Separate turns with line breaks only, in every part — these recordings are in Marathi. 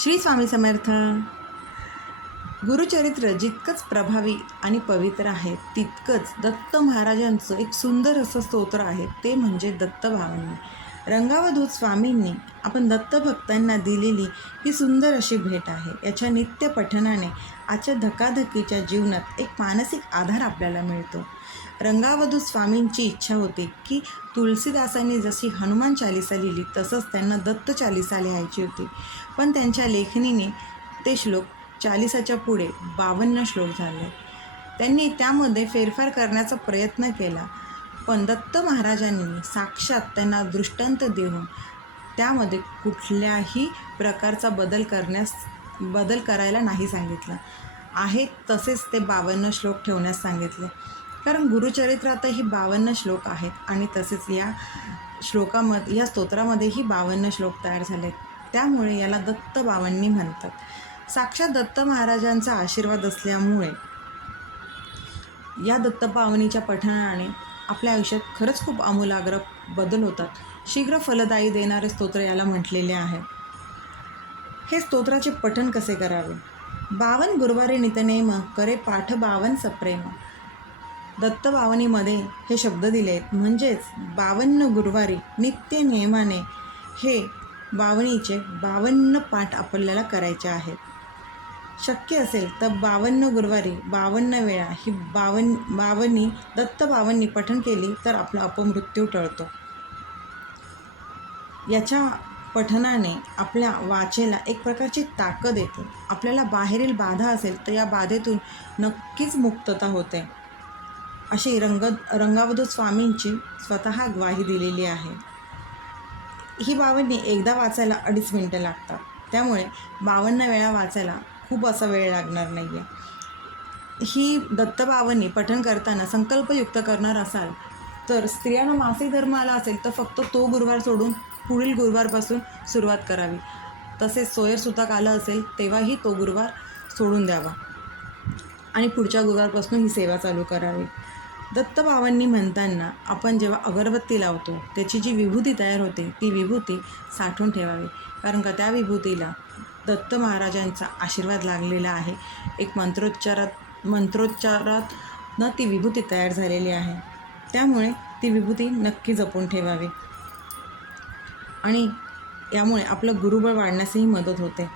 श्री स्वामी समर्थ. गुरुचरित्र जितकंच प्रभावी आणि पवित्र आहे तितकंच दत्त महाराजांचं एक सुंदर असं स्तोत्र आहे ते म्हणजे दत्तभावांनी. रंगावधूत स्वामींनी आपण दत्तभक्तांना दिलेली ही सुंदर अशी भेट आहे. याच्या नित्य पठणाने आजच्या धकाधकीच्या जीवनात एक मानसिक आधार आपल्याला मिळतो. रंगावधूत स्वामींची इच्छा होती की तुलसीदासांनी जशी हनुमान चालिसा लिहिली तसंच त्यांना दत्त चालिसा लिहायची होती. पण त्यांच्या लेखणीने ते श्लोक चालिसाच्या पुढे बावन्न श्लोक झाले. त्यांनी त्यामध्ये फेरफार करण्याचा प्रयत्न केला. पण दत्त महाराजांनी साक्षात त्यांना दृष्टांत देऊन त्यामध्ये कुठल्याही प्रकारचा बदल करण्यास बदल करायला नाही सांगितलं. आहे तसेच ते बावन्न श्लोक ठेवण्यास सांगितले. कारण गुरुचरित्रातही बावन्न श्लोक आहेत आणि तसेच या श्लोकामध्ये या स्तोत्रामध्येही बावन्न श्लोक तयार झाले त्यामुळे याला दत्त बावन्नी म्हणतात. साक्षात दत्त महाराजांचा आशीर्वाद असल्यामुळे या दत्तपावनीच्या पठणाने आपल्या आयुष्यात खरंच खूप आमूलाग्र बदल होतात. शीघ्र फलदायी देणारे स्तोत्र याला म्हटलेले आहे. हे स्तोत्राचे पठण कसे करावे? बावन गुरुवारी नितनेम करे पाठ बावन सप्रेम. दत्तबावनीमध्ये हे शब्द दिले आहेत. म्हणजेच बावन्न गुरुवारी नित्य नियमाने हे बावणीचे बावन्न पाठ आपल्याला करायचे आहेत. शक्य असेल तर बावन्न गुरुवारी बावन्न वेळा ही बावन बावनी दत्त बावन्नी पठण केली तर आपला अपमृत्यू टळतो. याच्या पठनाने आपल्या वाचेला एक प्रकारची ताकद येते. आपल्याला बाहेरील बाधा असेल तर या बाधेतून नक्कीच मुक्तता होते. अशी रंग रंगावधू स्वामींची स्वतः ग्वाही दिलेली आहे. ही बावन्नी एकदा वाचायला अडीच मिनटं लागतात. त्यामुळे बावन्न वेळा वाचायला खूप असा वेळ लागणार नाही आहे ही दत्तबावनी पठण करताना संकल्पयुक्त करणार असाल तर स्त्रियांना मासिक धर्म आला असेल तर फक्त तो गुरुवार सोडून पुढील गुरुवारपासून सुरुवात करावी. तसेच सोयरसुतक आलं असेल तेव्हाही तो गुरुवार सोडून द्यावा. आणि पुढच्या गुरुवारपासून ही सेवा चालू करावी. दत्तबावांनी म्हणताना आपण जेव्हा अगरबत्ती लावतो त्याची जी विभूती तयार होते ती विभूती साठवून ठेवावी. कारण का त्या विभूतीला दत्त महाराजांचा आशीर्वाद लागलेला आहे. एक मंत्रोच्चारात मंत्रोच्चारात न ती विभूती तयार झालेली आहे. त्यामुळे ती विभूती नक्की जपून ठेवावी. आणि यामुळे आपलं गुरुबळ वाढण्यासही मदत होते.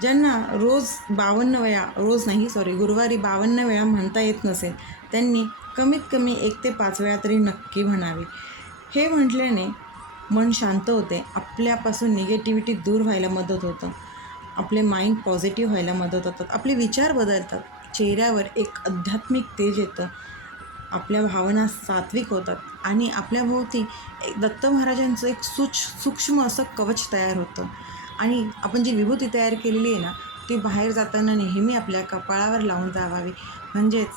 ज्यांना रोज बावन्न वेळा रोज नाही सॉरी गुरुवारी बावन्न वेळा म्हणता येत नसेल त्यांनी कमीत कमी एक ते पाच वेळा तरी नक्की म्हणावे. हे म्हटल्याने मन शांत होते. आपल्यापासून निगेटिव्हिटी दूर व्हायला मदत होतं. आपले माइंड पॉझिटिव्ह व्हायला मदत होतात. आपले विचार बदलतात. चेहऱ्यावर एक आध्यात्मिक तेज येतं. आपल्या भावना सात्विक होतात. आणि आपल्याभोवती एक दत्त महाराजांचं एक सूच सूक्ष्म असं कवच तयार होतं. आणि आपण जी विभूती तयार केलेली आहे ना ती बाहेर जाताना नेहमी आपल्या कपाळावर लावून जावावी. म्हणजेच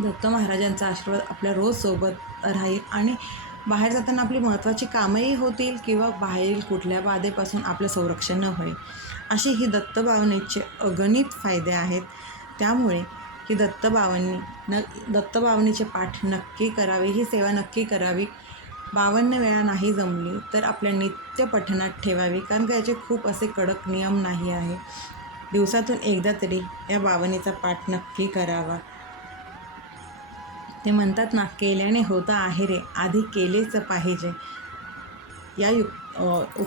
दत्त महाराजांचा आशीर्वाद आपल्या रोज सोबत राहील आणि बाहेर जाताना आपली महत्त्वाची कामंही होतील किंवा बाहेरील कुठल्या बाधेपासून आपलं संरक्षण न होईल. असे ही दत्तभावनेचे अगणित फायदे आहेत. त्यामुळे ही दत्तबावनी न दत्तबावनीचे पाठ नक्की करावे ही सेवा नक्की करावी. बावन्न वेळा नाही जमली तर आपल्या नित्य पठणात ठेवावी कारण का याचे खूप असे कडक नियम नाही आहे. दिवसातून एकदा तरी या बावनीचा पाठ नक्की करावा. ते म्हणतात ना केल्याने होता आहे रे आधी केलेच पाहिजे. या युक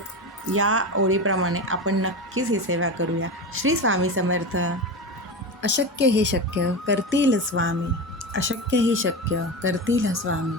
या ओळीप्रमाणे आपण नक्कीच ही सेवा करूया. श्री स्वामी समर्थ. अशक्य हे शक्य करतील स्वामी. अशक्य हे शक्य करतील स्वामी.